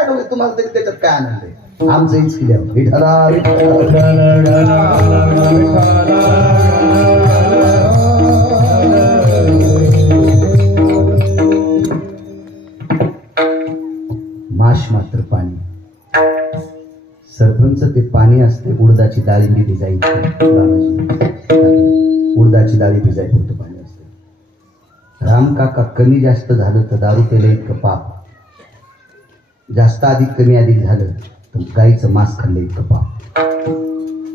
काय बघ तुम्हाला तरी त्याच्यात काय आनंद आहे. आमचं हीच केल्या विठ्ठला माश मात्र पाणी. सरपंच ते पाणी असते उडदाची डाळी भिजायची, उडदाची डाळी भिजाय पुरतं पाणी असते. राम काका कमी जास्त झालं तर दारू पेलं इतकं पाप, जास्त अधिक कमी अधिक झालं तर गाईचं मांस खाल्लं इतकं पाप.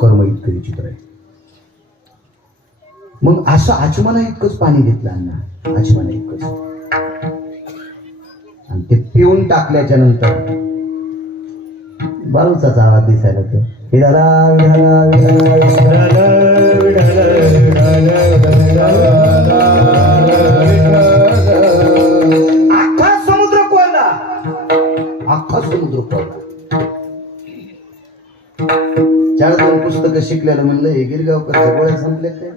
कर्म इतकं विचित्र आहे. मग असं आचमना इतकंच पाणी घेतलं अण्णा, आचमना इतकंच, आणि ते पिऊन टाकल्याच्या नंतर बाळूचाच आवाज दिसायला तो विठाला विठाला विठाला अख्खा समुद्र कोरडा, अख्खा समुद्र कोरडा. चार दोन पुस्तकं शिकलेलं म्हणलं हे गिरगावकर गोळ्या संपल्या काय.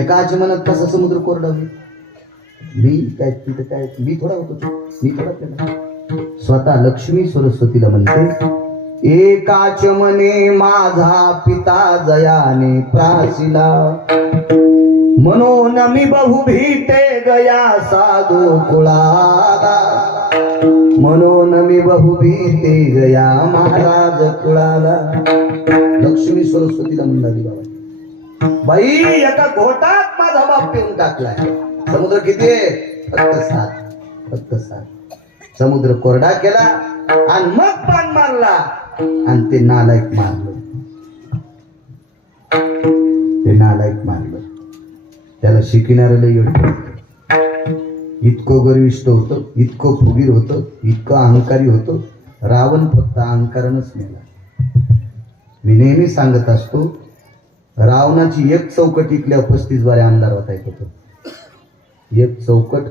एका आचमनात कसा समुद्र कोरडा होईल. मी काय तिथं काय मी थोडा होतो, मी थोडा केला. स्वतः लक्ष्मी सरस्वतीला म्हणते एकाच मने माझा पिता जयाने प्रासिला, म्हणून मी बहु भीते गया साधू कुळाला, म्हणून मी बहु भीते गया महाराज कुळाला. लक्ष्मी सरस्वतीला म्हणाली बाबा बाई एका घोटात माझा बाप पिऊन टाकलाय. समुद्र किती आहे? फक्त 7, फक्त 7. समुद्र कोरडा केला आणि मग पान मारला आणि ते नालायक मारलं, ते नालायक मारलं. त्याला शिकणारं लय इतकं गर्विष्ठ होतं, इतकं फुगीर होतं, इतकं अहंकारी होतं. रावण फक्त अहंकारानंच मेला. मी नेहमी सांगत असतो रावणाची एक चौकट इकल्या 35 बारे आमदार होता येत होतं. एक चौकट,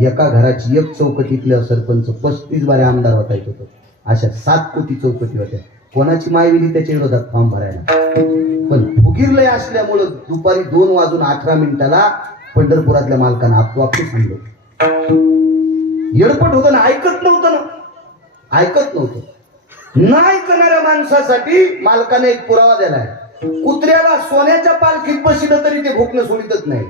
एका घराची एक चौकट इकल्या सरपंच 35 बारे आमदार होता येत होतं. अशा 7 कोटी चौकटी होत्या. कोणाची मायविली त्याच्या विरोधात फॉर्म भरायला. पण फुगीरलय असल्यामुळं दुपारी 2:18 पंढरपुरातल्या मालकानं आपली सांगलं. येडपट होतं ना, ऐकत नव्हतं ना, ऐकत नव्हतं. न ऐकणाऱ्या माणसासाठी मालकाने एक पुरावा दिलाय. कुत्र्याला सोन्याच्या पालखीत बसलं तरी ते भुकणं सोडितच नाही.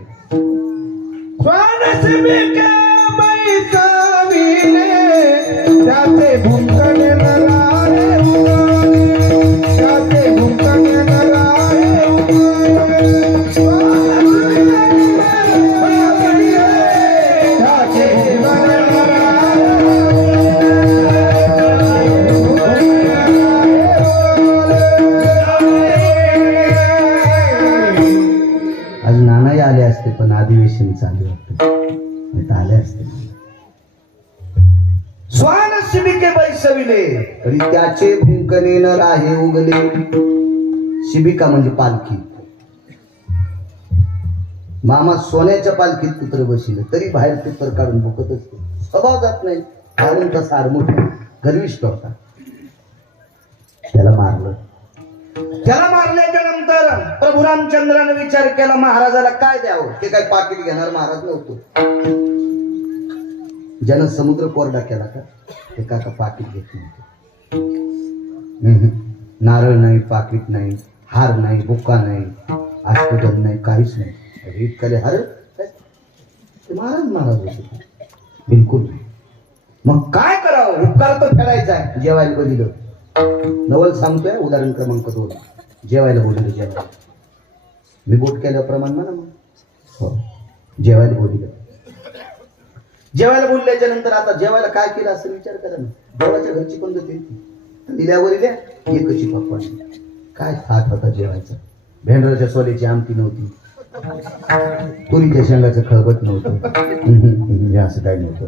आज नानाही आले असते पण अधिवेशन चालू होतं, आले असते. स्वान शिबिके बैसविले तरी त्याचे भुंकणे न राहे उगले. शिबिका म्हणजे पालखी. मामा सोन्याच्या पालखीत कुत्र बसले तरी बाहेर कुत्र काढून भुकत असते. स्वभाव जात नाही. कारण तसा आडमुठ गर्विष्ठ होता. त्याला मारलं. त्याला मारल्याच्या नंतर प्रभू रामचंद्राने विचार केला महाराजाला काय द्यावं. ते काय पाकिट घेणार महाराज नव्हतो. ज्यानं समुद्र कोरडा केला का ते काका पाकिट घेत नव्हते. नारळ नाही, पाकिट नाही, हार नाही, बुक्का नाही, अष्टगंध नाही, काहीच नाही. इतकाले हार ते महाराज होते बिलकुल. मग काय करावं. उपकार तर फेडायचा आहे. जेवायला बोलिलं. नवल सांगतोय उदाहरण क्रमांक 2. जेवायला बोलिलं. जेवायला मी बोट केल्याप्रमाणे म्हणा मग. हो, जेवायला बोलिलं. जेवायला बोलल्याच्या नंतर आता जेवायला काय केलं असं विचार करा ना. देवाच्या घरची पद्धत आहे. दिल्यावर इल्या एकची पप्पा काय हात होता जेवायचा. भेंडराच्या सोल्याची आमटी नव्हती, तुरीच्या शेंगाचं खळबट नव्हतं, असं काही नव्हतं.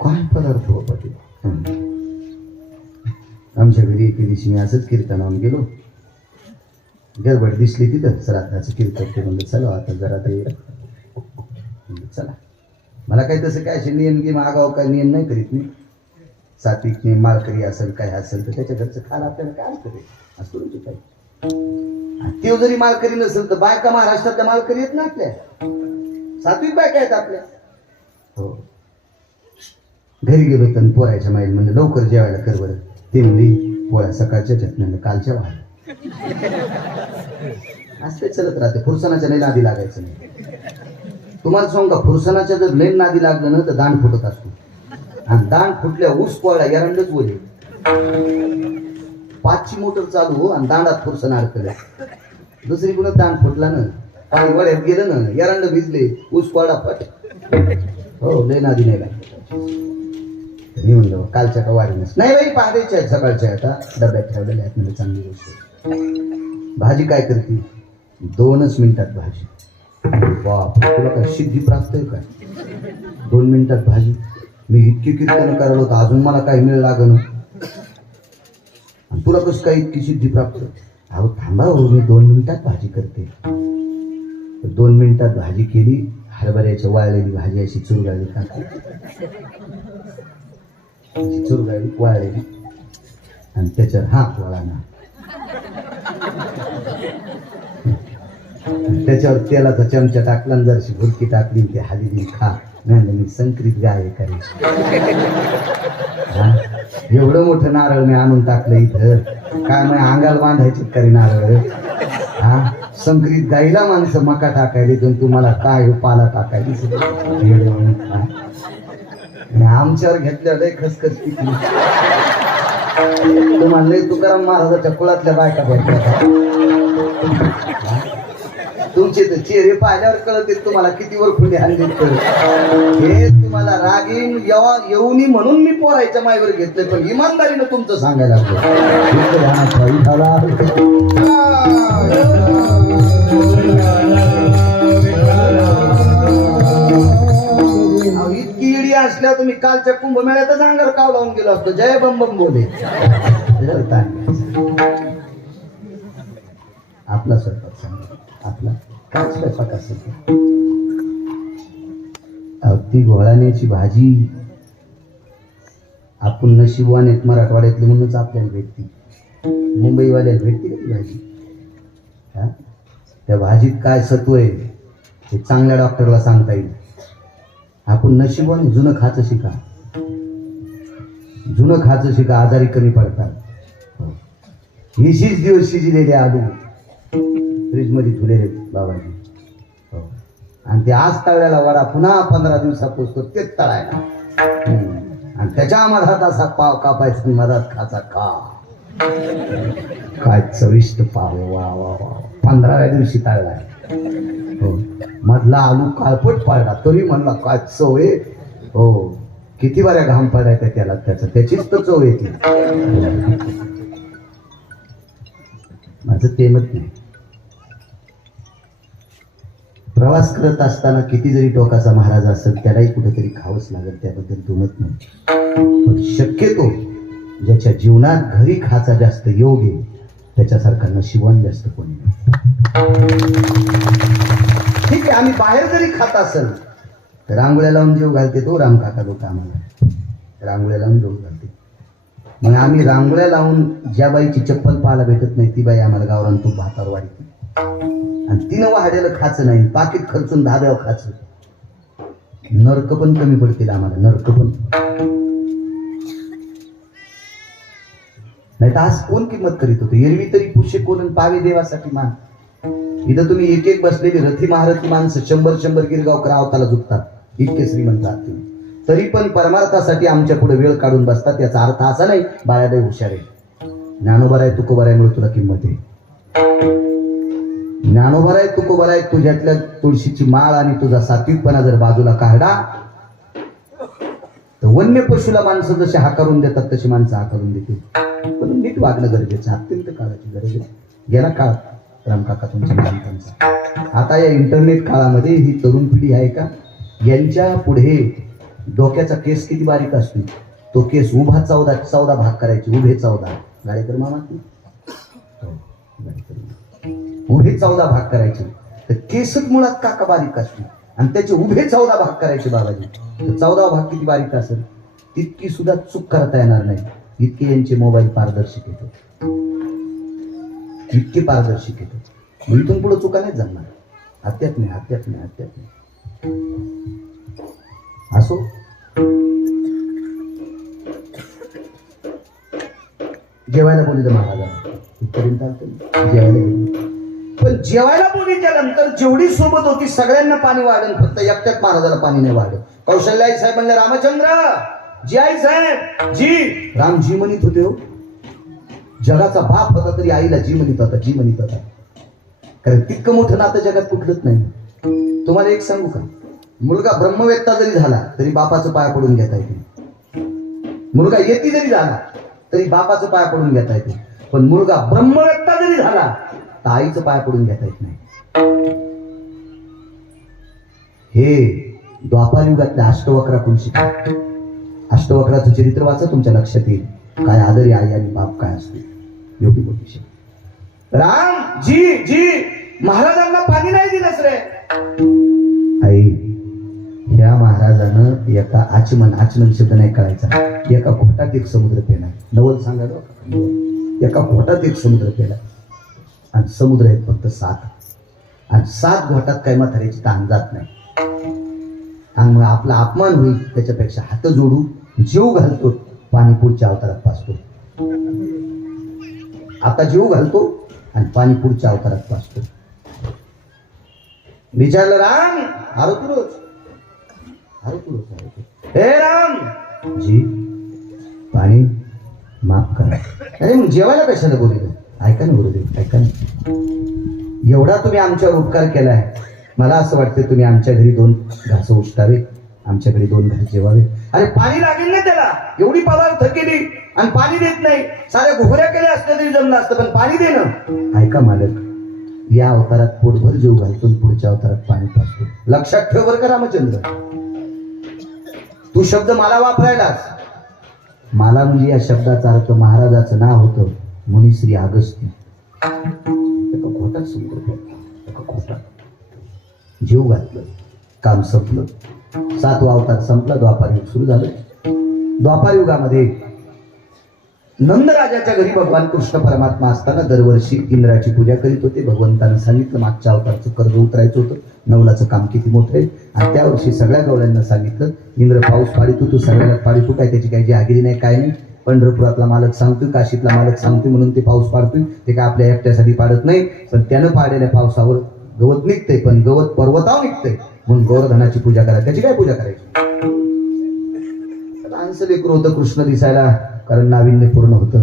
काय पदार्थ होता ते. आमच्या घरी एके दिवशी मी असंच कीर्तनावर गेलो. गडबड दिसली तिथं श्राद्धाचं कीर्तन. ते म्हणलं चला आता जरा ते चला. मला काही तसं काय असे नियम की मागाव काय नियम नाही करीत मी. सात्विक नियम माळकरी असेल काय असेल तर त्याच्या घरचं खायला आपल्याला काय करेल असं करून काय. ते जरी माळकरी नसेल तर बायका महाराष्ट्रातल्या माळकरी आहेत ना आपल्या. सात्विक बायका आहेत आपल्या. हो, घरी गेलो तर पोरायच्या माईल म्हणलं लवकर जेवायला कर बरं. ते म्हणली पोळ्या सकाळच्या म्हणलं कालच्या वाढ. असं चलत राहते. फुरसनाच्या लई नादी लागायचं नाही. तुम्हाला सांगू का, फुरसनाच्या जर लई नादी लागलं ना तर दांड फुटत असतो. आणि दांड फुटल्या ऊस पोळ्या एरंडच बोले. 5ची मोटर चालू आणि दांडात फुरसना अडकल्या. दुसरी कुणं दांड फुटला ना, पाणी वड्यात गेलं ना, एरंड भिजले, ऊस पोळा फट. हो लई नादी नाही लागत. मी म्हणलं कालच्या का वाढीनच नाही बाई, पहाटेच्या आहेत सकाळच्या. आता डब्यात ठेवलेल्या आहेत म्हणजे चांगली गोष्ट. भाजी काय करते? 2च मिनिटात भाजी. बाप, तुला काय सिद्धी प्राप्त आहे काय? 2 मिनिटात भाजी. मी इतकी कीर्तन करायला होतं, अजून मला काही मिळ लागणं. तुला कसं काय इतकी सिद्धी प्राप्त? अहो थांबा हो, मी 2 मिनिटात भाजी करते. 2 मिनिटात भाजी केली. हरभऱ्याची वाळलेली भाजी अशी चुरगाळली टाकली, चुरगाळली वाळलेली आणि त्याच्यावर हात वळाना, त्याच्यावर तेलाचा चमचा टाकला आणि जरशी भुरकी टाकली ते हाली खा. म्हणलं मी संकरित गाय करेन. एवढं मोठं नारळ मी आणून टाकलं इथं, काय मग अंगाला बांधायची करी नारळ? हा, संकरित गाईला माणसं मका टाकायली तर तुम्हाला काय पाला टाकायली? आमच्यावर घेतल्या लय खसखस पिकली. तुम्हाला लय तुकाराम महाराजाच्या कुळातल्या बायका भेटल्या. तुमचे तर चेहरे पाहिल्यावर कळते तुम्हाला किती वर खुले हल्ली. हे तुम्हाला रागीन येऊनी म्हणून मी पोरायच्या माईवर घेतले, पण इमानदारीनं तुमचं सांगायला इतकी इडी असल्या तुम्ही कालच्या कुंभमेळ्यातच अंगावर काव लावून गेलो असतो. जय बम बम बोले. आपला स्वयंपाक सांगा, आपला काय स्वयंपाक असेल. अगदी घोळाण्याची भाजी आपण नशिबवान आहेत मराठवाड्यातली म्हणूनच आपल्याला भेटती. मुंबईवाल्याला भेटते का ती भाजी? हा, त्या भाजीत काय सत्व आहे हे चांगल्या डॉक्टरला सांगता येईल. आपण नशिबवान. जुनं खायचं शिका, जुनं खायचं शिका, आजारी कमी पडतात. 20 दिवस शिजलेले आलू फ्रीजमध्ये ठेवलेले बाबाजी. हो, आणि ते आज तळल्याला वडा पुन्हा 15 दिवसापासून तेच तळायला. आणि त्याच्या मधात असा पाव कापायचा, मधात खाचा खा. काय चविष्ट पाव, वा वा वा. 15व्या दिवशी तळलाय. हो, मधला आलू काळपट पाळला तरी म्हणला काय चव आहे. हो, किती बऱ्या घाम पडायचा त्याला, त्याचीच तर चव येते. माझं ते मत नाही. प्रवास करत असताना किती जरी टोकाचा महाराज असेल त्यालाही कुठेतरी खावंच लागेल, त्याबद्दल दुमत नाही. पण शक्यतो ज्याच्या जीवनात घरी खाचा जास्त योग आहे त्याच्यासारखा नशिबवान जास्त कोणी नाही. ठीक आहे, आम्ही बाहेर जरी खात असेल तर रांगोळ्या लावून जेव घालते तो राम काका लोक आम्हाला रांगोळ्या लावून जेव घालते. मग आम्ही रांगोळ्या लावून ज्या बाईची चप्पल पाहायला भेटत नाही ती बाई आम्हाला गावरान तूप भातावर वाढते. आणि तिनं वाढेलं खायचं नाही, पाकिट खर्चून धाब्यावर खायचं. नरक पण कमी पडतील आम्हाला, नरक पण. नाही तर आज कोण किंमत करीत होते? एरवी तरी पुरुषे कोण पावे देवासाठी मान. इथं तुम्ही एक एक बसलेली रथी महारथी माणसं 100 गिरगावकर अवताला झुकतात, इतके श्रीमंत आहात तुम्ही. तरी पण परमार्थासाठी आमच्या पुढे वेळ काढून बसतात. याचा अर्थ असा नाही बाळाबाई हुशार आहे, ज्ञानोबर आहे तुकोबर आहे म्हणून तुला किंमत आहे. ज्ञानोबर आहे तुकोबर आहे, तुझ्यातल्या तुळशीची माळ आणि तुझा सात्विकपणा जर बाजूला काढला तर वन्य पशुला माणसं जसे हाकारून देतात तशी माणसं हाकारून देतील. पण नीट वागणं गरजेचं, अत्यंत काळाची गरज आहे. गेला काळ रामकाका तुमच्या माणसांचा. आता या इंटरनेट काळामध्ये ही तरुण पिढी आहे का, यांच्या पुढे डोक्याचा केस किती बारीक असतो, तो केस उभा 14 भाग करायचे, उभे 14. गाडेकर मामा उभे 14 भाग करायचे, तर केसच मुळात काका बारीक असतो आणि त्याचे उभे 14 भाग करायचे बाबाजी. तर 14 भाग किती बारीक असेल तितकी सुद्धा चूक करता येणार नाही. इतके यांचे मोबाईल पारदर्शक येतो, इतके पारदर्शक येतो. इथून पुढे चुका नाही जमणार. अध्यात्म असो जेवायला बोलिलं महाराजांना, इथपर्यंत चालतं. जेवायला गेले, पण जेवायला बोलीच्या नंतर जेवढी सोबत होती सगळ्यांना पाणी वाढलं, फक्त एकट्यात महाराजाला पाणी नाही वाढलं. कौशल्याई साहेब म्हणले, रामचंद्र जी आई साहेब जी. राम जी म्हणत होते हो. जगाचा बाप होता तरी आईला जी म्हणत होता, जी म्हणत होता. कारण तितकं मोठं नातं जगात कुठलंच नाही. तुम्हाला एक सांगू का, मुलगा ब्रह्मवेत्ता जरी झाला तरी बापाचं पाया पडून घेता येते. मुलगा येती जरी झाला तरी बापाचं पाया पडून घेता येते. पण मुलगा ब्रह्मवेत्ता जरी झाला तर आईचं पाया पडून घेता येत नाही. हे द्वापार युगातल्या अष्टवक्राकडून शिका. अष्टवक्राचं चरित्र वाचा, तुमच्या लक्षात येईल काय आदरी आई आणि बाप काय असते. एवढी मोठी शिका. राम जी जी महाराजांना पाणी नाही दिलंस रे. आई, ह्या महाराजानं एका आचमन शब्द नाही कळायचा, एका घोटात एक समुद्र पेला. नवल सांगायला, एका घोटात एक समुद्र पेला. आणि समुद्र आहेत फक्त 7, आणि 7 घोटात काही म्हाताऱ्याची ताण जात नाही. आणि मग आपला अपमान होईल त्याच्यापेक्षा हात जोडू जीव घालतो, पाणी पुढच्या अवतारात पाचतो. आता जीव घालतो आणि पाणी पुढच्या अवतारात पाचतो. विचारलं, राम आरो तू रोज, आरो तू रोज, हे राम जी पाणी माफ करा. अरे मग जेवायला कशाला बोलले? ऐका ना गुरुदेव, ऐका ना. एवढा तुम्ही आमच्यावर उपकार केलाय, मला असं वाटतं तुम्ही आमच्या घरी 2 घास उष्टावे, आमच्या घरी 2 घास जेवावे. अरे पाणी लागेल ना त्याला, एवढी पदार्थ केली आणि पाणी देत नाही. साऱ्या घुगऱ्या केल्या असल्या तरी जमलं असतं, पण पाणी देणं. ऐका मालक, या अवतारात पोटभर जीव घालतो, पुढच्या अवतारात पाणी पाचतो. लक्षात ठेव बरं का रामचंद्र. तू शब्द मला वापरायलास. मला म्हणजे या शब्दाचा अर्थ महाराजाचं नाव होतं मुनिश्री अगस्त्य. एका खोटात समुद्र पेला, एका खोटात जीव घातलं, काम संपलं. 7वा अवतार संपला, द्वापार युग सुरू झालं. द्वापार युगामध्ये नंदराजाच्या घरी भगवान कृष्ण परमात्मा असताना दरवर्षी इंद्राची पूजा करीत होते. भगवंतानं सांगितलं मागच्या अवतारचं कर्ज उतरायचं होतं, नवलाचं काम किती मोठं आहे. आणि त्या वर्षी सगळ्या गवळ्यांना सांगितलं, इंद्र पाऊस पाडितो, तू सगळ्याला पाडितो काय, त्याची काही जहागिरी नाही, काय नाही. पंढरपुरातला मालक सांगतोय, काशीतला मालक सांगतोय म्हणून ते पाऊस पाडतोय. ते काय आपल्या एकट्यासाठी पाडत नाही, पण त्यानं पाडलेल्या पावसावर गवत निघतंय, पण गवत पर्वतावर निघतंय. म्हणून गोवर्धनाची पूजा करा. त्याची काय पूजा करायची? लहानसं लेकरू होतं कृष्ण दिसायला, कारण नाविन्य पूर्ण होतं.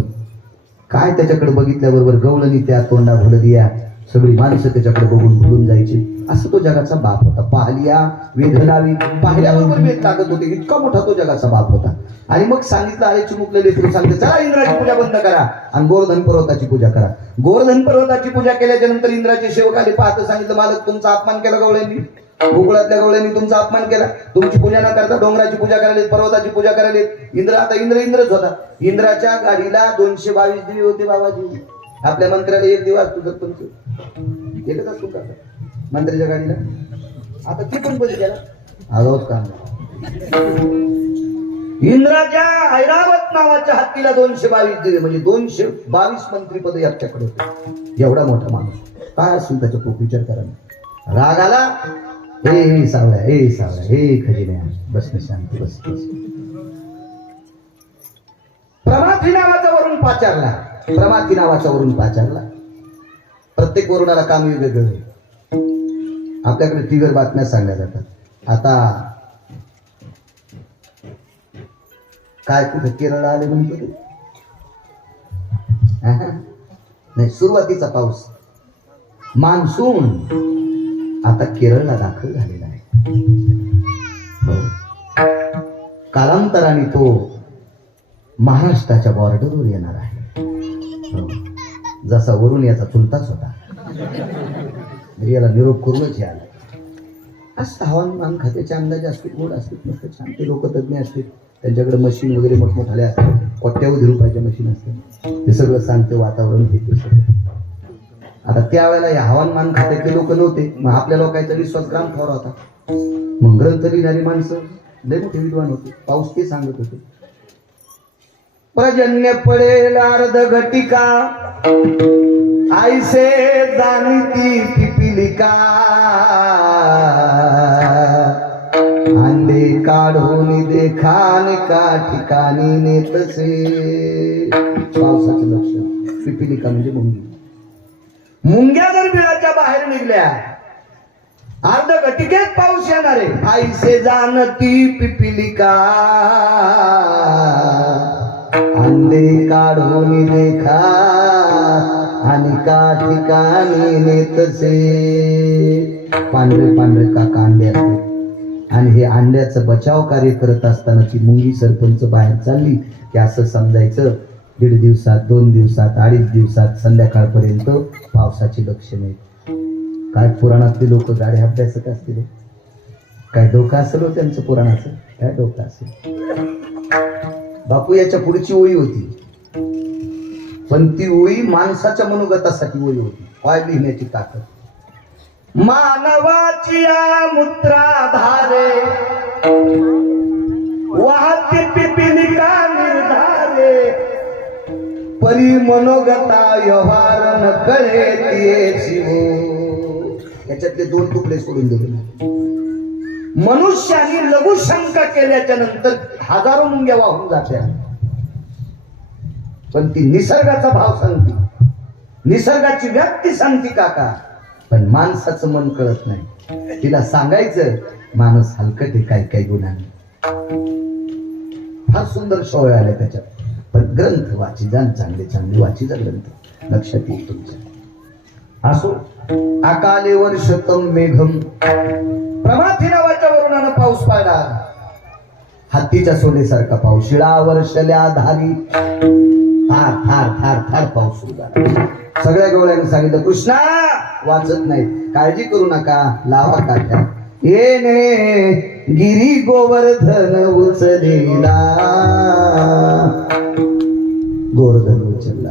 काय त्याच्याकडे बघितल्याबरोबर गवळणी त्या तोंडा भुलदिया सगळी माणसं त्याच्याकडे बघून भुलून जायची. असं तो जगाचा बाप होता. पाहलिया वेधलावी, पाहिल्याबरोबर वेध लागत होते, इतका मोठा तो जगाचा बाप होता. आणि मग सांगितलं, आळे चिमुकले लेकरू सांगते, चला इंद्राची पूजा बंद करा आणि गोवर्धन पर्वताची पूजा करा. गोवर्धन पर्वताची पूजा केल्याच्या नंतर इंद्राचे सेवक आले. पाहतं सांगितलं, मालक तुमचा अपमान केला गवळ्यांनी, गोकुळातल्या गवळ्यांनी तुमचा अपमान केला. तुमची पूजा न करता डोंगराची पूजा करायला, पर्वताची पूजा करायला. इंद्र आता इंद्रच होता. इंद्राच्या गाडीला 222 दिवे होते बाबाजी. आपल्या मंत्र्याला 1 दिवा असतो, तर तुमचं एकच असतो का मंत्र्याच्या गाडीला? आता ती पण बंद केला, आगाऊच काम. इंद्राच्या ऐरावत नावाच्या हत्तीला 222 दिवे, म्हणजे 222 मंत्रीपद याच्याकडे होते. एवढा मोठा माणूस काय असेल त्याचा खूप विचार करा. राग आला, हे सावळ्या, हे सावळ्या, हे खजिन्या, बस शांती, बस बस. प्रमाथी नावाचा वरून पाचारला, प्रमाथी नावाचा वरून पाचारला. प्रत्येक वरुणाला काम वेगवेगळं आहे. आपल्याकडे टीव्हीवर बातम्या सांगल्या जातात. आता काय कुठे केरळला आले म्हणतो ते नाही, सुरुवातीचा पाऊस मान्सून आता केरळला दाखल झालेला आहे. कालांतराने तो महाराष्ट्राच्या बॉर्डरवर येणार आहे. जसा वरून याचा चुलताच होता, याला निरोप करूनच यायला. असं हवामान खात्याचे अंदाज असतील, गोड असतील, मस्त छान. ते लोक तज्ञ असतील, त्यांच्याकडे मशीन वगैरे मोठमोठाले असतात, कोट्यावधी रुपयाच्या मशीन असतात. ते सगळं सांगते, वातावरण घेते सगळं. आता त्यावेळेला या हवामान खात्यातले लोक नव्हते, मग आपल्या लोकांचा विश्वास ग्रामठावर होता. मग ग्रंथ लिहिणारी माणसं लय मोठे विद्वान होते, पाऊस ते सांगत होते. पर्जन्य पडेल अर्ध घटिका, आईसे जाणती पिपिलिका, अंडे काढून देखाने का ठिकाणी नेतसे. पावसाचं लक्षण. पिपिलिका म्हणजे मुंगी. मुंग्या जर बिळाच्या बाहेर निघल्या अर्ध घटिकेत पाऊस येणार आहे. ऐसे जानती पिपिलिका अंडे काढून देखा आणि का ठिकाणी नेतसे. पांढरे पांढरे काका अंडे असते आणि हे अंड्याचं बचाव कार्य करत असताना ती मुंगी सरपंच बाहेर चालली की असं समजायचं 1.5 दिवसात 2 दिवसात 2.5 दिवसात संध्याकाळपर्यंत पावसाची लक्षणे आहेत. काय पुराणातले लोक गाडे अभ्यासक असतील. काय डोकं असेल हो त्यांचं पुराणाचं. काय डोकं असेल. बापू याच्या पुढची ओळी होती पण ती ओळी माणसाच्या मनोगतासाठी ओळी होती. काय लिहिण्याची ताकद. मानवाची मूत्राधारे वाहती पिपिलिका निर्धारे परी मनोगता व्यवहार न कळे तिये शिवो. याच्यातले 2 तुकडे सोडून दिले. मनुष्याने लघुशंका केल्याच्या नंतर हजारो मुंग्या वाहून जात्या पण ती निसर्गाचा भाव सांगते, निसर्गाची व्याप्ती सांगते काका. पण माणसाचं मन कळत नाही. तिला सांगायचं माणूस हलकट आहे काय काय गुणांनी. फार सुंदर शोय आल्या त्याच्यात. पण ग्रंथ वाची जाण चांगले चांगले वाचीचा ग्रंथ लक्षात येईल तुमच्या. असो अकाले वर्षतम मेघम प्रमाथी नावाच्या वरुणानं पाऊस पाडला. हत्तीच्या सोनेसारखा पाऊस. शिळा वर्षल्या धारी थार थार थार थार पाऊस सुरू झाला. सगळ्या गवळ्यांनी सांगितलं कृष्णा वाचत नाही काळजी करू नका लावा काठ्या. येणे गिरी गोवर्धन उचलेला. गोवर्धन उचलला.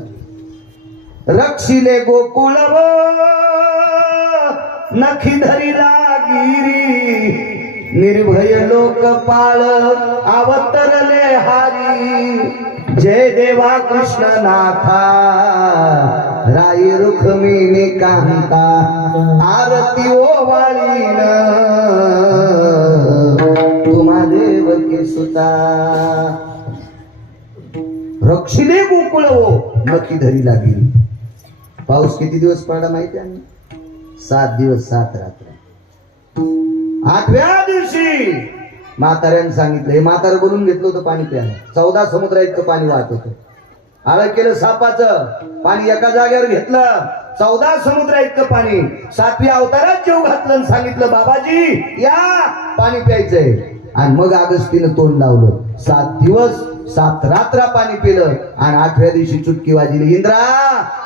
रक्षिले गोकुळ नखी धरिला गिरी. निर्भय लोकपाळ अवतरले हारी. जय देवा कृष्ण नाथा राई रुक्मिणी कांता. आरती ओवाळीन तुम्हा देवकी सुता. रक्षिले गोकुळ नखी धरिला गिरी. पाऊस किती दिवस पडला माहिती आहे. 7 दिवस 7 रात्र. 8व्या दिवशी म्हाताऱ्याने सांगितलं. हे म्हातारं बोलून घेतलं होतं पाणी प्यायला. 14 समुद्र इतकं पाणी वाहत होतं. आळ केलं सापाचं पाणी एका जागेवर घेतलं. 14 समुद्र इतकं पाणी. 7व्या अवतारात जेव घातलं सांगितलं बाबाजी या पाणी प्यायचंय. आणि मग अगस्तीनं तोंड लावलं. 7 दिवस 7 रात्र पाणी पिलं आणि 8व्या दिवशी चुटकी वाजली. इंद्रा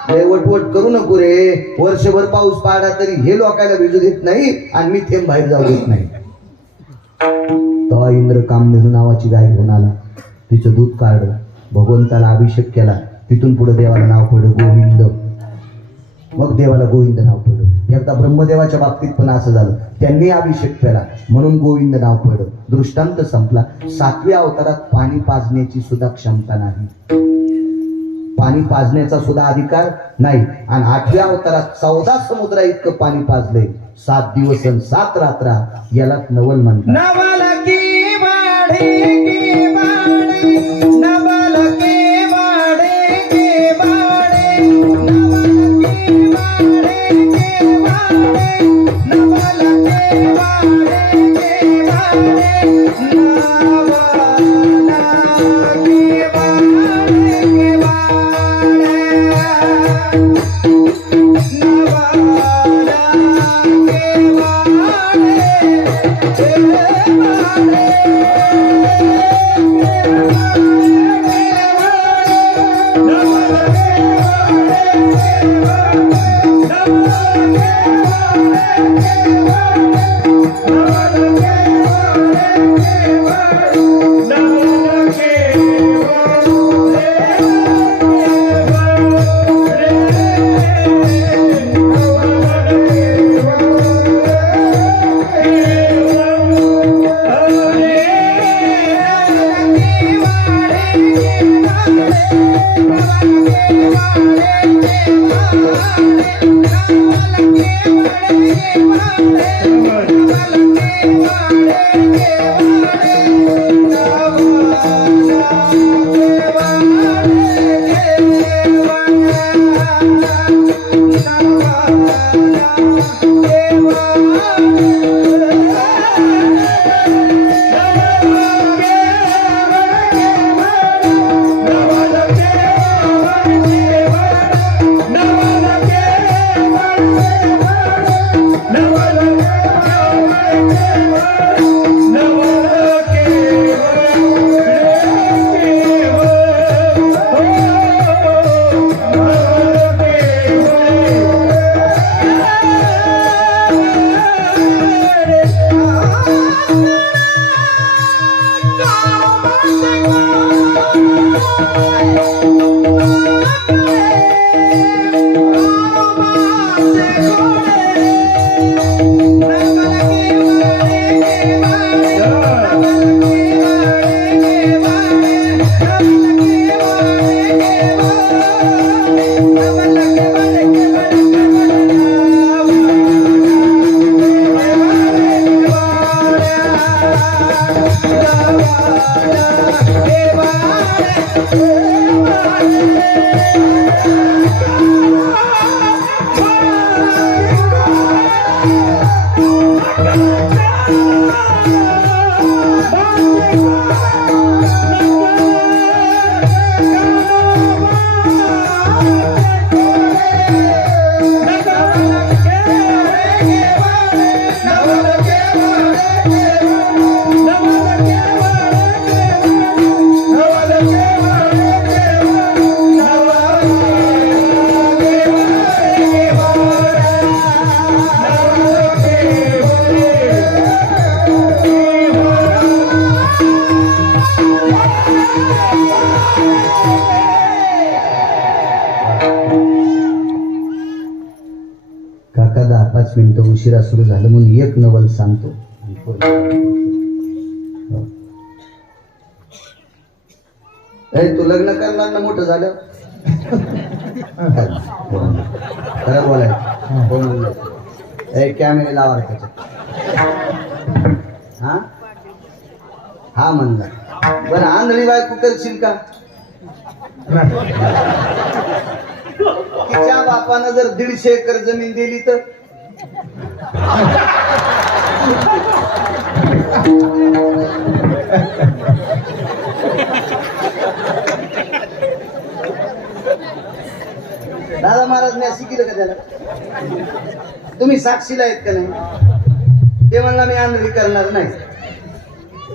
वटवट करू नको रे. वर्षभर पाऊस पाडला तरी हे लोकांना भिजू देत नाही आणि मी थेंब बाहेर जाऊ देत नाही. तेव्हा इंद्र कामधेनू नावाची गाय घेऊन आला. तिचं दूध काढलं. भगवंताला अभिषेक केला. तिथून पुढे देवाला नाव पडलं गोविंद. मग देवाला गोविंद नाव पडलं. एकदा ब्रह्मदेवाच्या बाबतीत पण असं झालं. त्यांनी अभिषेक केला म्हणून गोविंद नाव पडलं. दृष्टांत संपला. 7व्या अवतारात पाणी पाजण्याची सुद्धा क्षमता नाही. पाणी पाजण्याचा सुद्धा अधिकार नाही. आणि 8व्या अवतारात 14 समुद्रा इतकं पाणी पाजलंय. 7 दिवस आणि 7 रात्रा याला नवल म्हणतात. नवल की वाढे की वाढे नवल की वाढे की वाढे नवल की वाढे की वाढे नवल की वाढे की वाढे नवल की वाढे की वाढे काका 10-5 मिनिटं उशिरा सुरू झालं म्हणून एक नवल सांगतो. तू लग्न करणार ना मोठं झालं? खरं बोलायचं. कॅमेरे लावा त्याच्यात. हा म्हणला. बरं आंधळी बायको करशील का? तिच्या बापानं जर 150 एकर जमीन दिली तर दादा महाराज मी शिकलं का त्याला? तुम्ही साक्षीला आहेत का नाही? ते म्हणला मी आंधळी करणार नाही.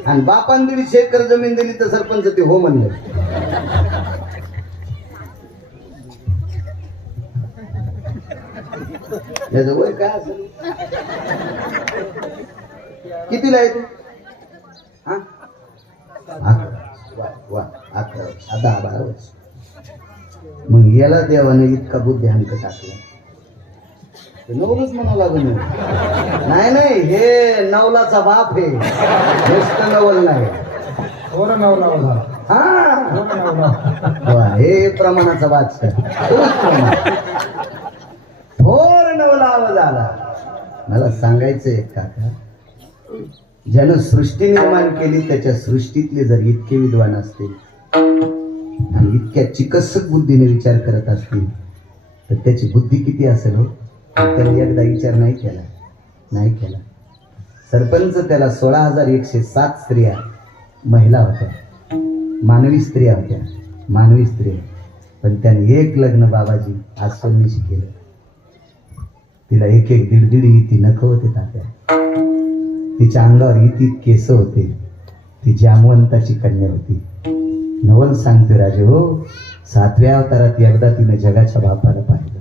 आणि बापान 150 एकर जमीन दिली तर सरपंच ते हो म्हणलं. याचं वय काय असेल? कितीला आहे तू? 11-12 वर्ष. मग याला देवाने इतका बुद्ध्यांक टाकला. नवलच म्हणावं लागून. नाही हे नवलाचा बाप हे नुसत नवल नाही. हे प्रमाणाचा बादशाह थोर नवला आवाज आला. मला सांगायचंय काका, ज्यानं सृष्टी निर्माण केली त्याच्या सृष्टीतले जर इतके विद्वान असतील आणि इतक्या चिकित्सक बुद्धीने विचार करत असतील तर त्याची बुद्धी किती असेल हो? त्याने एकदा विचार नाही केला. सरपंच त्याला 16,107 स्त्रिया महिला होत्या, मानवी स्त्रिया. पण त्याने एक लग्न बाबाजी आज सोन्नीशी केलं. तिला 1-1, 1.5 नख होते तात्या. तिच्या अंगावर इती केस होते. ती जामवंताची कन्या होती. नवल सांगते राजे हो, 7व्या अवतारात एकदा तिने जगाच्या बापाला पाहिलं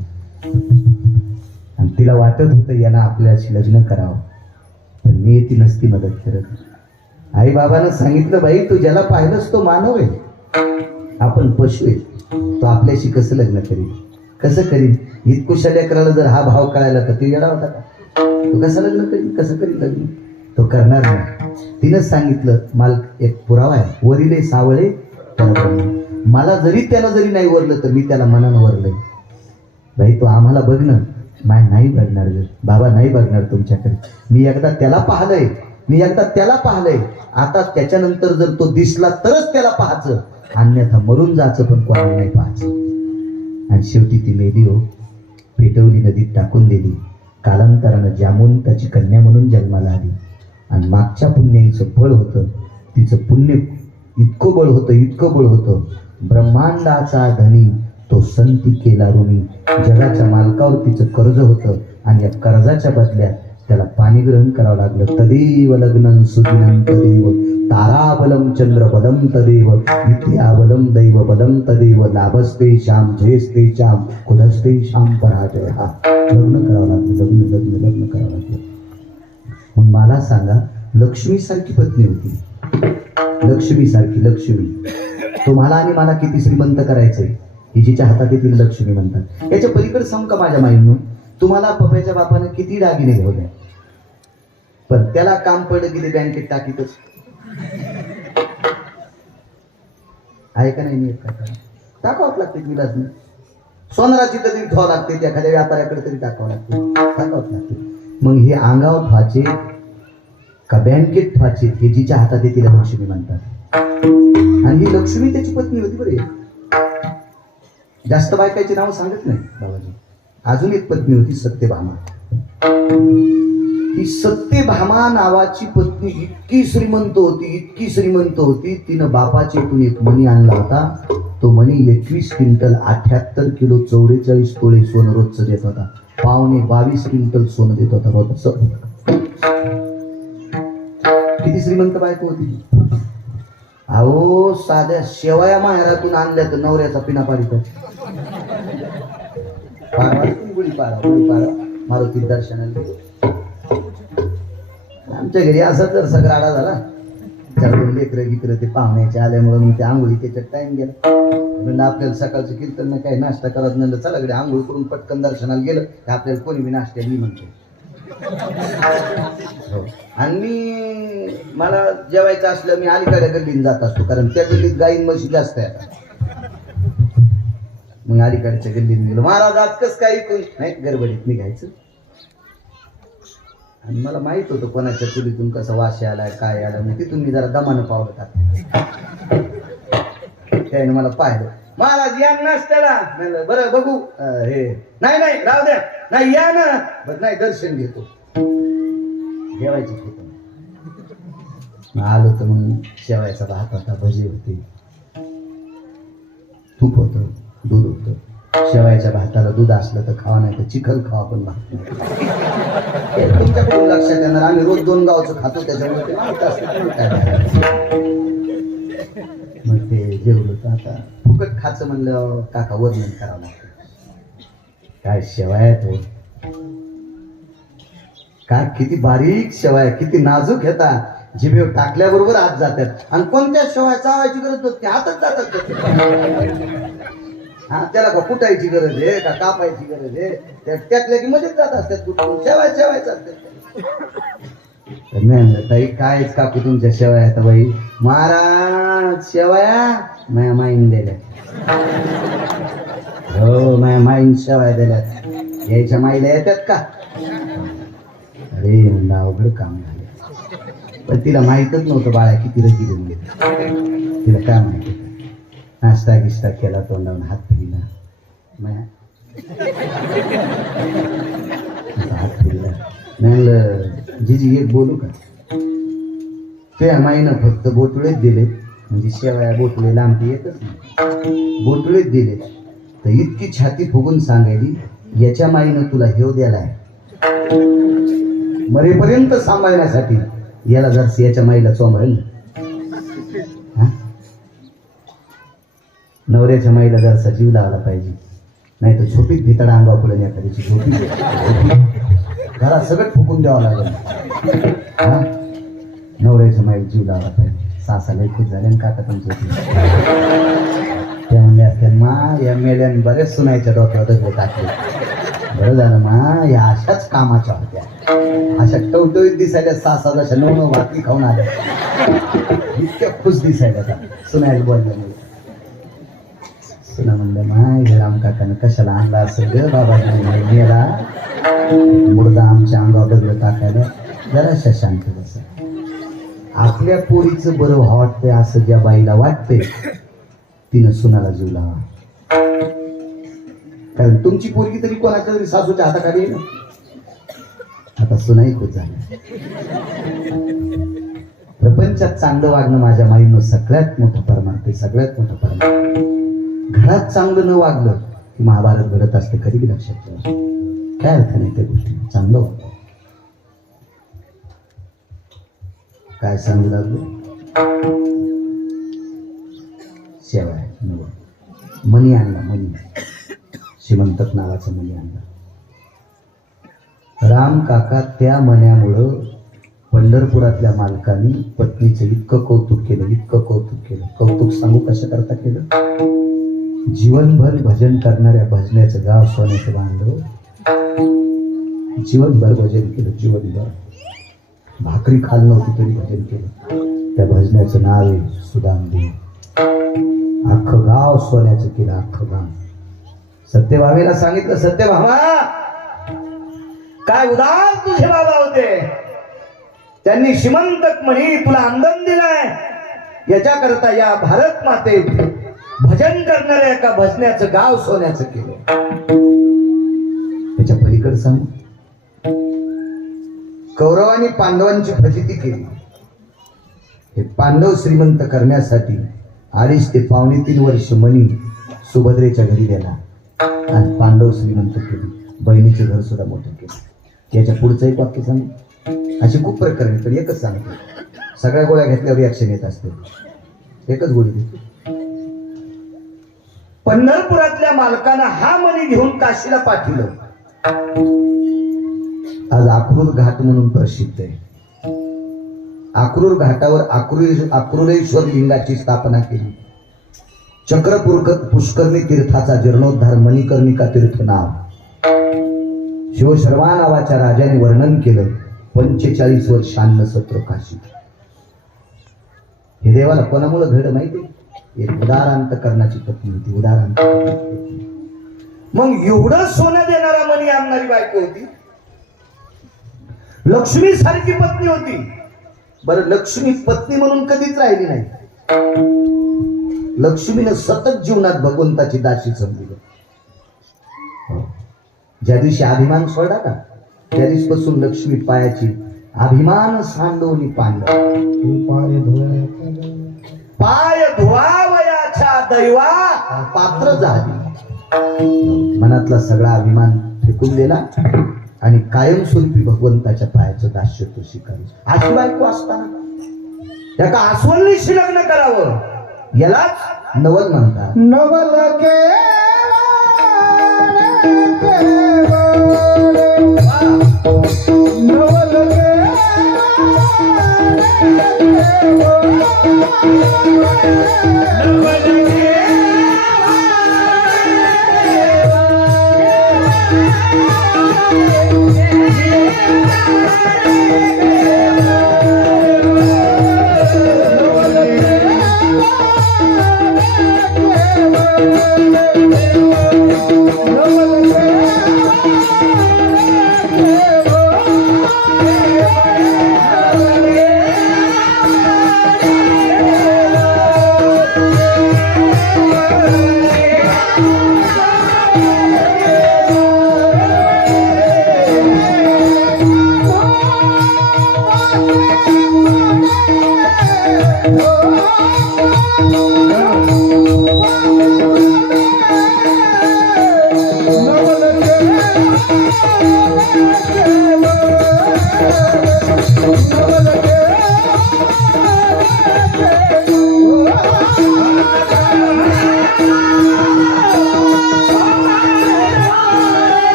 आणि तिला वाटत होतं यानं आपल्याशी लग्न करावं, पण मी ती नसती मदत करत. आई बाबानं सांगितलं, बाई तू ज्याला पाहिलंस तो मानव आहे, आपण पशु आहे. तो आपल्याशी कसं लग्न करील? कसं करील? इतकुशा लेकराला जर हा भाव कळायला तर ती येडा होता का? तो कसं लग्न करील? कसं करील लग्न? तो करणार नाही. तिनं सांगितलं, मला एक पुरावा आहे, वरिले सावळे मला जरी त्याला जरी नाही वरलं तर मी त्याला मनानं वरलंय. बाई तो आम्हाला बघ ना. माय नाही बघणार ग बाबा, नाही बघणार तुमच्याकडे. मी एकदा त्याला पाहलंय. आता त्याच्यानंतर जर तो दिसला तरच त्याला पाहायचं, अन्यथा मरून जायचं, पण कोणाला नाही पाहायचं. आणि शेवटी ती मेली हो, पेटवली, नदीत टाकून दिली. कालांतरानं जामवंताची कन्या म्हणून जन्माला आली. आणि मागच्या पुण्याचं फळ होतं. तिचं पुण्य इतकं बळ होतं. ब्रह्मांडाचा धनी तो संती केला ऋणी. जगाच्या मालकावर तिचं कर्ज होतं आणि या कर्जाच्या बदल्यात त्याला पाणी ग्रहण करावं लागलं. तदेव लग्नं सुदिनं तदेव ताराबलम चंद्रबलम तदेव विद्याबलम दैवबलम तदेव लाभस्ते श्याम जयस्ते श्याम कुधस्ते श्याम पराजय. हा लग्न करावं लागलं, करावं लागलं. मग मला सांगा, लक्ष्मी सारखी पत्नी होती, लक्ष्मी सारखी लक्ष्मी. तुम्हाला आणि मला किती श्रीमंत करायचंय, हिजीच्या हातात येतील लक्ष्मी म्हणतात. याच्या पलीकडे सांग का माझ्या माईंनो, तुम्हाला पप्याच्या बापानं किती दागिने घेऊ द्या, पण त्याला काम पडलं की ते बँकेत टाकीतच आहे का नाही. मी टाकावं लागते, विलास नाही. सोनाराची तरी ठेवावं लागते, त्या एखाद्या व्यापाऱ्याकडे तरी टाकावं लागते, टाकावं लागते. मग हे अंगावर ठेवायचे का बँकेत ठेवायचे, हे जिच्या हातात येतील लक्ष्मी म्हणतात. आणि ही लक्ष्मी त्याची पत्नी होती बरे. जास्त बायकाची नाव सांगत नाही बाबाजी. अजून एक पत्नी होती सत्यभामा. ती सत्यभामा नावाची पत्नी इतकी श्रीमंत होती, इतकी श्रीमंत होती, तिनं बापाच्या इथून एक मणी आणला होता. तो मणी 21 क्विंटल 78 किलो 44 तोळे सोनं रोजचं देत होता. पावणे 22 क्विंटल सोनं देत होता रोजचं. किती श्रीमंत बायको होती. अहो साध्या शेवया माहेरातून आणल्या तर नवऱ्याचा पिना पाडित गुढी पारा मारुती दर्शनाला. आमच्या घरी असं जर सगळा झाला, त्याकडून लेकरं गिकरं ते पाहुण्याचे आल्यामुळे मग ते आंघोळी त्याच्यात टाइम गेला. म्हणजे आपल्याला सकाळचं कीर्तन नाही, काही नाश्ता करत नाही, चला कडे आंघोळ करून पटकन दर्शनाला गेलं की आपल्याला कोणी बी नाश्ता मी म्हणतो. आणि मला जेवायचं असलं मी अलीकडे गल्लीत जात असतो, कारण त्या गल्लीत गाईन म्हशी जास्त आहे. मग अलीकडच्या गल्लीत गेलो. महाराज आज कस काही कोण नाही, गडबडीत निघायचं. आणि मला माहित होतं कोणाच्या चुलीतून कसा वास आलाय काय आला, मग तिथून मी जरा दमानं पावलं टाकलं. त्याने मला पाहिलं, महाराज या नाश्त्याला. बरं बघू, हे नाही नाही राहू द्या, नाही या ना. बरं नाही, दर्शन घेतो. जेवायची होतं आलो तर मग शेवायचा भात होता, भजी होती, तूप होतं, दूध होतं. शेवायच्या भाताला दूध असलं तर खावा, नाही तर चिखल खावा, पण भात नाही. तुमच्याकडून लक्षात येणार, आम्ही रोज 2 गावचं खातो, त्याच्यामुळे ते माहित असतं काय. मग ते जेवलं तर आता फुकट खायचं म्हणलं काका वर्णन करावं लागतं. काय शेवाय तो, काय किती बारीक शेवाय, किती नाजूक येतात, जिभेवर टाकल्याबरोबर आत जातात. आणि कोणत्या शेवाय चावायची गरज नसते, हातच जातात. हा, त्याला का कुटायची गरज आहे का कापायची गरज आहे, त्यातल्या की मध्येच जात असतात कुठून. शेवायचं असतात. नाही ताई, कायच कापू तुमच्या शेवाया आता बाई. महाराज शेवाया माझ्या माईन दिल्या. हो, माझ्या माईन शेवाया दिल्यात. यायच्या माईला येतात का. अरे म्हणलं अवघड काम झालं. पण तिला माहीतच नव्हतं बाळा किती रकी दिली. तिला काय माहिती, नाश्ता गिस्ता केला, तोंडावून हात फिरला, हात फिरला. म्हणलं जीजी एक बोलू का. त्या माईनं फक्त बोटुळेच दिले, म्हणजे शेवया बोटुळे लांबती येतच नाही, बोटुळेच दिले. तर इतकी छाती फुगून सांगायली, याच्या माईनं तुला हेव द्यालाय मरेपर्यंत सांभाळण्यासाठी. याला जर याच्या माईला चोंबळेल, नवऱ्याच्या माईला जरसा जीव लावला पाहिजे, नाही तर झोपीत भितडा अंगावर पडेल एखाद्याची. झोपी घरात सगळं फुकून द्यावं लागेल. हा, नवऱ्याच्या माईला जीव लावला पाहिजे. सासाला खूप झाले ना काका तुमच्या. त्या म्हणले असते, मा या मेल्याने बरेच सुनायच्या डोक्यावर दगड टाकले. बरं झालं मा, या अशाच कामाच्या होत्या. अशा टवटवीत दिसायला सासा जशा 9 भाकरी खाऊन आल्या, इतक्या खुश दिसायला सुनायला बोलल्यामुळे. सुना म्हणलं, मा राम काकानं कशाला आणला असं ग बाबा, मेला मुडदा आमच्या अंगावर दगड टाकायला. जराशा शांत बसा. आपल्या पोरीचं बरं वाटतंय असं ज्या बाईला वाटतंय, तिनं सुनाला जीव लावा. कारण तुमची पोरगी तरी कोणाच्या तरी सासूच्या हाताखाली आहे ना. आता सुनाई खूप झाली. प्रपंचात चांगलं वागणं माझ्या माईनं सगळ्यात मोठं परमार्थ आहे, सगळ्यात मोठं परमार्थ. घरात चांगलं न वागलं की महाभारत घडत असते, कधी बी लक्षात ठेवा. काय अर्थ नाही त्या गोष्टी. चांगलं वागलं. काय सांगू लागलो, शेवाय नव मणी आणला, मणी श्रीमंतक नावाचा मणी आणला. राम काका त्या मण्यामुळं पंढरपुरातल्या मालकाने पत्नीचं इतकं कौतुक केलं, इतकं कौतुक केलं. कौतुक सांगू कशा करता केलं? जीवनभर भजन करणाऱ्या भजनाचं गाव सोन्याचं बांधव. जीवनभर भजन केलं, जीवनभर. भाकरी खाल नव्हती तरी भजन केलं. त्या भजनाचं नाव आहे सुदामदेव. अख्खं गाव सोन्याचं केलं, अख्खं गाव. सत्यभामेला सांगितलं, सत्यभामा काय उदार तुझे बाबा होते, त्यांनी श्रीमंतक म्हणी तुला अंदन दिलाय. याच्याकरता या भारत माते भजन करणाऱ्या एका भजनाचं गाव सोन्याचं केलं. त्याच्या पलीकडे सांगू, कौरवांनी पांडवांची फजिती केली. हे पांडव श्रीमंत करण्यासाठी 2.5 ते 3.25 वर्ष मनी सुभद्रेच्या घरी गेला आणि पांडव श्रीमंत केली. बहिणीचे घर सुद्धा मोठं केलं. याच्या पुढचं एक वाक्य सांगू. अशी खूप प्रकरणे, पण एकच सांगतो. सगळ्या गोळ्या घेतल्यावर रिॲक्शन येत असते. एकच गोळी देतो. पंढरपुरातल्या मालकानं हा मणी घेऊन काशीला पाठवलं. आज अक्रूर घाट म्हणून प्रसिद्ध आहे. अक्रूर घाटावर अक्रूरेश्वर लिंगाची स्थापना केली. पुष्करणी तीर्थाचा जीर्णोद्धार मणिकर्णिका तीर्थ नाव. शिवशर्मा नावाच्या राजाने वर्णन केलं. 45 वर्ष अन्न सत्र काशी. हे देवाला कोणामुळे घड माहिती? एक उदार अंतकरणाची पत्नी होती. उदार अंतकरणाची पत्नी. मग एवढं सोनं देणारा मणी आणणारी बायको होती. लक्ष्मी सारखी पत्नी होती. बरं, लक्ष्मी पत्नी म्हणून कधीच राहिली नाही. लक्ष्मीनं सतत जीवनात भगवंताची दासी समजली. ज्या दिवशी अभिमान सोडला का, त्या दिवसपासून लक्ष्मी पायाची अभिमान सांडवली पांडव. पाय धुवावयाच्या दैवा पात्र झाली. मनातला सगळा अभिमान फेकून दिला आणि कायमस्वरूपी भगवंताच्या पायाचं दास्य तो स्वीकारलं. अशी बायको असताना एका आसवल्लीशी लग्न करावं, यालाच नवल म्हणतात. नवल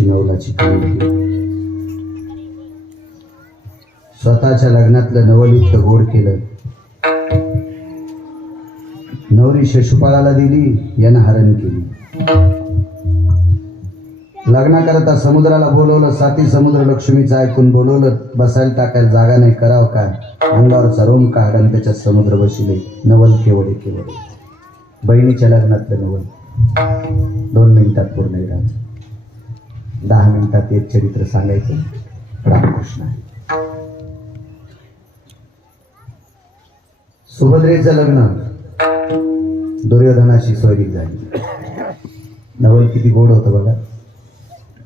नवलाची स्वतःच्या लग्नातलं नवल इतकं गोड केलं. नवरी शिशुपाळाला दिली, यानं हरण केली. लग्नाकरता समुद्राला बोलवलं. 7 समुद्र लक्ष्मीचं ऐकून बोलवलं. बसायला टाकायला जागा नाही, करावं काय? अंगावरचा रोम काढ आणि त्याच्यात समुद्र बसले. नवल केवढे केवढे. बहिणीच्या लग्नातलं नवल 2 मिनिटात पूर्ण राहत. 10 मिनिटात एक चरित्र सांगायचं. रामकृष्ण आहे. सुभद्रेचं लग्न दुर्योधनाशी सोयरीक झाली. नवल किती गोड होतं बघा.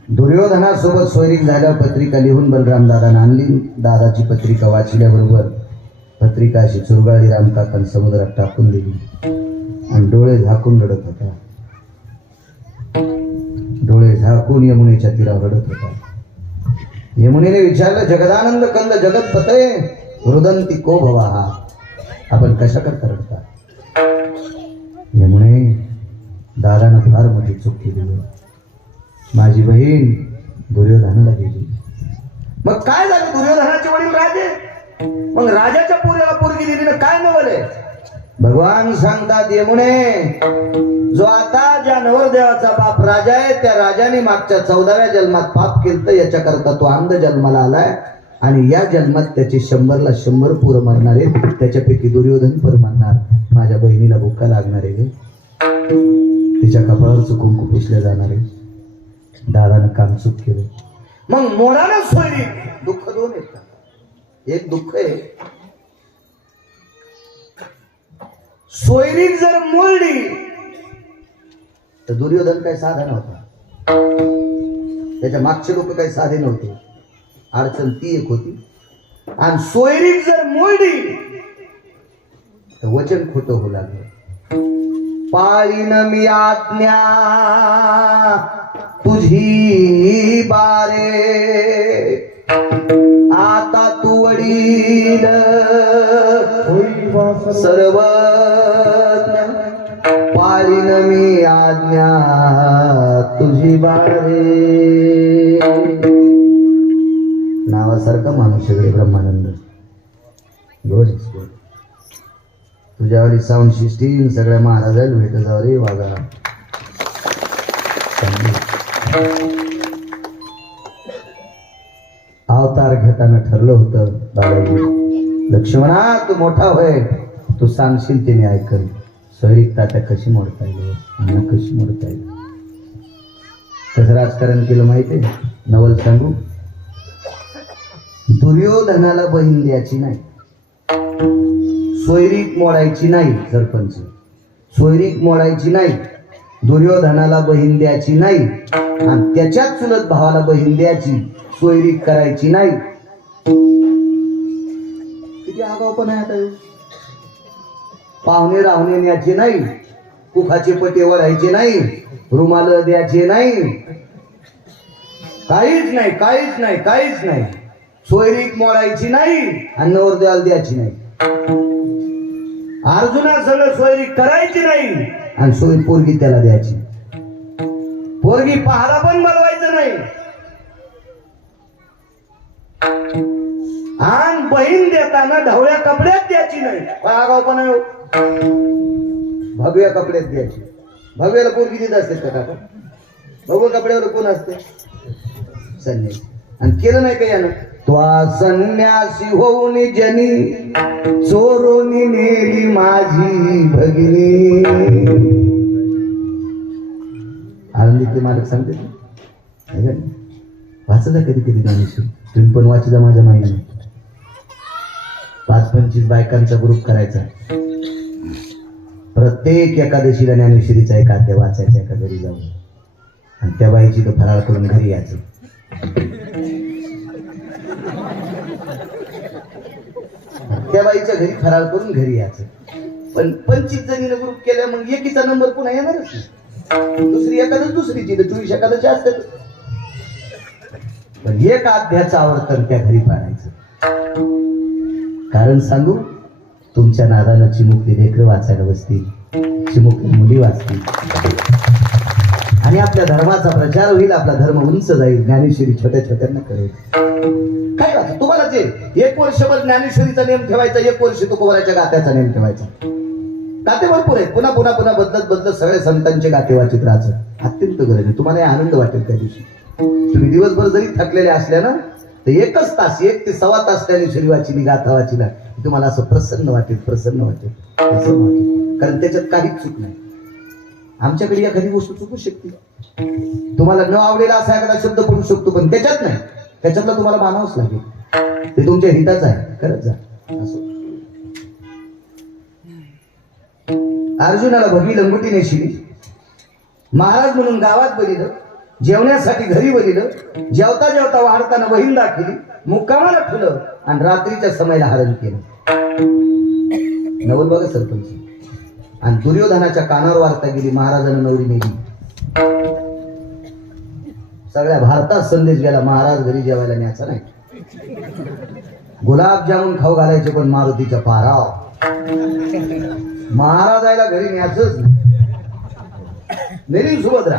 दुर्योधनासोबत सोयरीक झाल्यावर पत्रिका लिहून बलराम दादाने आणली. दादाची पत्रिका वाचल्याबरोबर पत्रिका अशी चुरगाळली रामकाकांनी समुद्रात टाकून दिली आणि डोळे झाकून रडत होता. डोळे झाकून यमुनेच्या तीरावर रडत होता. यमुनेने विचारलं, जगदानंद कंद जगतपते रुदंती को भवा, आपण कशा करता रडता? यमुने, दादानं फार मोठी चूक केली. माझी बहीण दुर्योधनाला गेली. मग काय झालं? दुर्योधनाचे वडील राजे, मग राजाच्या पोरीला पोरगी दिली ना, काय नवले? भगवान सांगतात, यमुने, जो आता ज्या नवरदेवाचा बाप राजा आहे, त्या राजाने मागच्या 14व्या जन्मात पाप केलं, याच्याकरता तो अंध जन्माला आलाय आणि या जन्मात त्याचे 100ला 100 पोरं मरणार आहेत. त्याच्यापैकी दुर्योधन पर मरणार. माझ्या बहिणीला भुक्का लागणार आहे, तिच्या कपाळावर कुंकू पुसले जाणार आहे. दादानं काम चूक केलं. मग मोडानं सोयरी दुःख दोन आहेत. एक दुःख आहे, सोयरीक जर मोडली तर दुर्योधन काही साधा नव्हता, त्याच्या मागचे लोक काही साधे नव्हते. अडचण ती एक होती. आणि सोयरीक जर मोडली तर वचन खोटं होऊ लागलं. पाळीन मी आज्ञा तुझी बारे, आता तू वडील सर्वज्ञ, पाळीन मी आज्ञा तुझी बारे. नावासारखा माणूस सगळे ब्रह्मानंद. गोड गोड. तुझ्यावाली साऊंड सिस्टीम सगळ्या महाराजाला भेट जाऊ रे वागा. अवतार घेताना ठरलं होतं, बालाजी लक्ष्मणा तू मोठा होय, तू सांगशील ते मी ऐकल. सोयरीक तात्या कशी मोडता येईल, अन्न कशी मोडता येईल. कसं राजकारण केलं माहितीये? नवल सांगू, दुर्योधनाला बहीण द्यायची नाही, सोयरीक मोडायची नाही. सरपंच, सोयरीक मोडायची नाही, दुर्योधनाला बहीण द्यायची नाही, आणि त्याच्याच चुलत भावाला बहीण द्यायची, सोयरीक करायची नाही. किती आगाऊपणा आहे आता. पाहुणे राहुणे न्यायचे नाही, कुखाचे पटे वळायचे नाही, रुमाल द्यायचे नाही, काहीच नाही, काहीच नाही, काहीच नाही. सोयरीक मोडायची नाही आणि नवरदेवाला द्यायची नाही. अर्जुना सगळं सोयरीक करायची नाही आणि सोयरी पोरगी त्याला द्यायची. पोरगी पाहायला पण बोलवायचं नाही. आणि बहीण देताना ढवळ्या कपड्यात द्यायची नाही. आगाव पण भगव्या कपड्यात द्यायची. भगव्याला पोरगी देत असते का काका? भगव्या कपड्यावर कोण असते? संन्यासी. आणि केलं नाही का यानं? त्वा संन्यासी होऊन जनी चोरोनी नेली माझी भगिनी. आनंदीतले मालक सांगते, वाचता कधी कधी ज्ञानेश्वरी. तुम्ही पण वाचता माझ्या माहिती. 5-25 बायकांचा ग्रुप करायचा. प्रत्येक एकादशीला ज्ञानेश्वरीचा एक अध्याय वाचायचा एका घरी जाऊन, आणि त्या बाईची तो फराळ करून घरी यायचं. त्या बाईच्या घरी फराळ करून घरी यायचं. पण 25 जणीनं ग्रुप केल्या, मग एकीचा नंबर पुन्हा येणारच नाही. दुसरी एखादच दुसरीची 24 एखादशी असतात. पण एक अध्यायाचं आवर्तन त्या घरी पाडायचं. कारण सांगू, तुमच्या नादानं चिमुकली लेकरं वाचायला बसतील, चिमुकली मुली वाचतील, आणि आपल्या धर्माचा प्रचार होईल, आपला धर्म उंच जाईल. ज्ञानेश्वरी छोट्या छोट्यांना कळेल. काय वाच तुम्हाला जे 1 वर्षभर ज्ञानेश्वरीचा नेम ठेवायचा, 1 वर्ष तुकोबाराच्या गात्याचा नेम ठेवायचा. गाते भरपूर आहेत, पुन्हा पुन्हा पुन्हा बदलत बदलत सगळे संतांचे गाते वाचित राहायचं. अत्यंत गरज आहे. तुम्हाला आनंद वाटेल त्या दिवशी. तुम्ही दिवसभर जरी थकलेले असल्या ना, तर 1 तास 1 ते सव्वा तास ज्ञानेश्वरी वाचिली, गाथा वाचिला, तुम्हाला असं प्रसन्न वाटेल, प्रसन्न वाटेल, प्रसन्न वाटेल. कारण त्याच्यात काहीच चूक नाही. आमच्याकडे एखादी गोष्ट चुकू शकते. तुम्हाला न आवडेला असा एखादा शब्द पडू शकतो, पण त्याच्यात नाही. त्याच्यातला तुम्हाला मानावंच लागेल. ते तुमच्या हिताचं आहे, करत जा. असं अर्जुनाला भगवी लंगोटी नेशिली. महाराज म्हणून गावात बलिलं, जेवण्यासाठी घरी बलिलं, जेवता जेवता वाढताना बहीण दाखवली, मुक्कामाला ठुलं, आणि रात्रीच्या समयाला हरण केलं. नवल बघा सरपंच. आणि दुर्योधनाच्या कानावर वार्ता गेली, महाराजांना नवरी नेली. सगळ्या भारतात संदेश गेला, महाराज घरी जेवायला न्यायचा नाही. गुलाबजामुन खाऊ घालायचे पण मारुतीच्या पाराव. महाराजाला घरी न्यायचंच नाही. नेली सुभद्रा.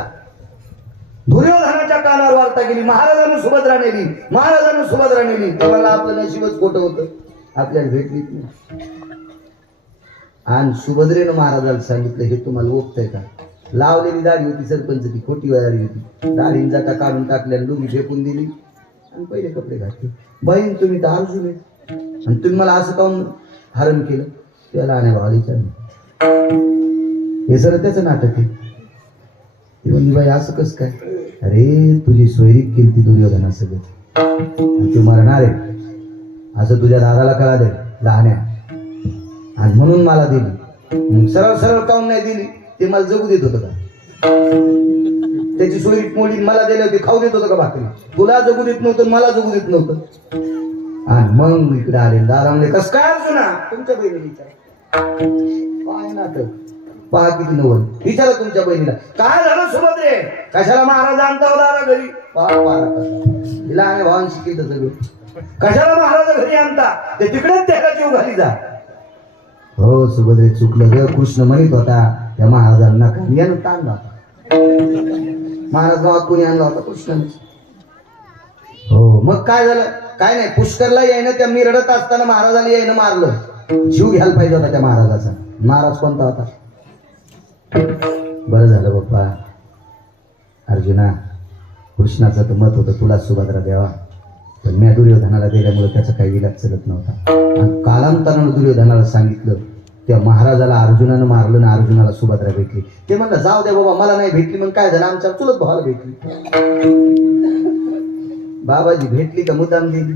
दुर्योधनाच्या कानावर वार्ता केली, महाराजांनी सुभद्रा नेली, महाराजांनी सुभद्रा नेली. तेव्हा आपलं नशीबच खोटं होतं, आपल्याला भेटलीच नाही. आणि सुभद्रेनं महाराजाला सांगितलं, हे तुम्हाला ओपतंय का? लावलेली दाढी होती सरपंच, ती खोटी दाढी होती. दाढींचा का काढून टाकल्या, लुंगी फेकून दिली आणि पहिले कपडे घातले. बहीण तुम्ही तर अर्जुन आहे आणि तुम्ही मला असं काऊन हरण केलं? त्याला आणि भावालीच्या हे सर त्याचं नाटक आहे. ती म्हणली, बाई असं कसं काय? अरे तुझी सोयरीक केली ती दुर्योधना सगळं आणि तू मरणार आहे असं तुझ्या दादाला कळालं लहान्या, आणि म्हणून मला दिली. मग सरळ सरळ काऊन नाही दिली? ते मला जगू देत होतं का? त्याची सोयरीक मोडी मला दिली होती, खाऊ देत होतं का भाकरी? तुला जगू देत नव्हतं, मला जगू देत नव्हतं. आणि मग इकडे आले दादा म्हणले, कस काय अर्जुना तुमच्या बहिणीचा काय नाटक? पहा किती नवल. विचारा तुमच्या बहिणीला काय झालं सुभद्रे, कशाला महाराज आणता होता घरी? तिला आणि भावान शिकेल सगळं. कशाला महाराज घरी आणता? ते तिकडेच त्याला जीव घाली जा. हो सुभद्रे चुकलं ग. कृष्ण म्हणत होता त्या महाराजांना यानं ताणला होता. महाराज गावात कोणी आणला होता? कृष्णाने. हो मग काय झालं? काय नाही, पुष्करला यायनं त्या मी रडत असताना महाराजाला यायनं मारलं. जीव घ्यायला पाहिजे होता त्या महाराजाचा. महाराज कोणता होता? बरं झालं बाप्पा अर्जुना, कृष्णाचं तर मत होतं तुला सुभद्रा द्यावा, पण मी दुर्योधनाला दिल्यामुळे त्याचा काही विलाप चलत नव्हता. आणि कालांतरानं दुर्योधनाला सांगितलं, त्या महाराजाला अर्जुनानं मारलं ना, अर्जुनाला सुभद्रा भेटली. ते म्हणलं जाऊ द्या बाबा, मला नाही भेटली. मग काय झालं? आमच्या चुलत भावाला भेटली. बाबाजी भेटली का मुद्दाम दिली?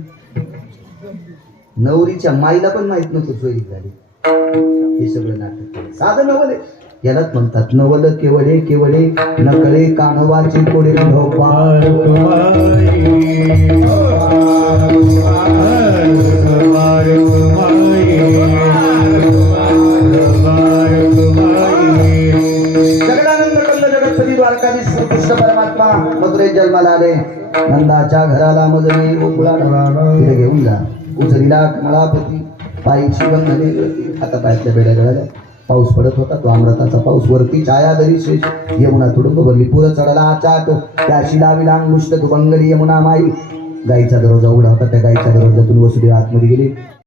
नवरीच्या माईला पण माहित नव्हतं सोयरीक झाली. हे सगळं नाटक साधं नवल आहे. यालाच म्हणतात नवल केवळे केवळे नकळे कानवाचे कोडे भोपाळ. जगतपती द्वारकाधीश श्रीकृष्ण परमात्मा मथुरेत जन्माला आले. नंदाच्या घराला मजली गोकुळा तिथे घेऊन जा. उचलीला कमळापती पायीची बंधने हातापायातल्या बेड्या गळाल्या. पाऊस पडत होता, तो अमृताचा पाऊस. वरती छाया दरी शेष यमुना तुडुंब भरली. पुरं चढला चाट त्या शिलाविला अंगुष्ट तुभंगली यमुना माई. गाईचा दरवाजा उघडा होता, त्या गाईच्या दरवाजातून वसुदेव आतमध्ये गेले.